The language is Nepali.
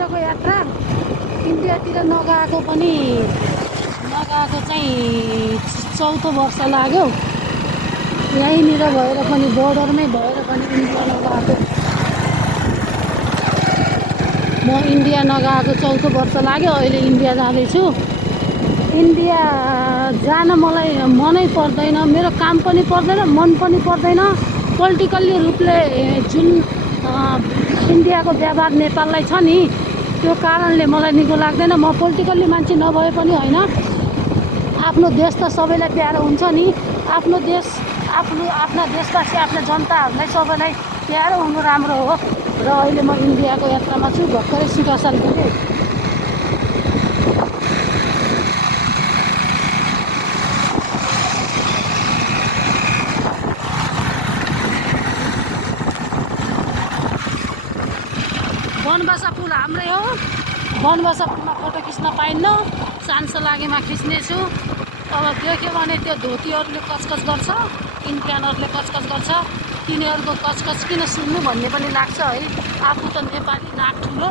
इन्डियातिरको यात्रा इन्डियातिर नगएको चाहिँ चौथो वर्ष लाग्यो। यहीँनिर भएर पनि बोर्डरमै भएर पनि इन्डिया नगएको। म इन्डिया नगएको चौथो वर्ष लाग्यो। अहिले इन्डिया जाँदैछु। इन्डिया जान मलाई मनै पर्दैन, मेरो काम पनि पर्दैन, मन पनि पर्दैन। पोलिटिकल्ली रूपले जुन इन्डियाको व्यवहार नेपाललाई छ नि, त्यो कारणले मलाई निको लाग्दैन। म पोलिटिकल्ली मान्छे नभए पनि होइन, आफ्नो देश त सबैलाई प्यारो हुन्छ नि। आफ्नो देश, आफ्ना देशवासी, आफ्ना जनताहरूलाई सबैलाई प्यारो हुनु राम्रो हो। र अहिले म इन्डियाको यात्रामा छु। भर्खरै सुकासान पुगेँ। बनबासा पुल हाम्रै हो। बनबासा पुलमा फोटो खिच्न पाइन्न, चान्स लागेमा खिच्नेछु। अब देख्यो भने त्यो धोतीहरूले कचकच गर्छ, इन्डियनहरूले कचकच गर्छ। तिनीहरूको कचकच किन सुन्नु भन्ने पनि लाग्छ है। आफू त नेपाली, नाक ठुलो।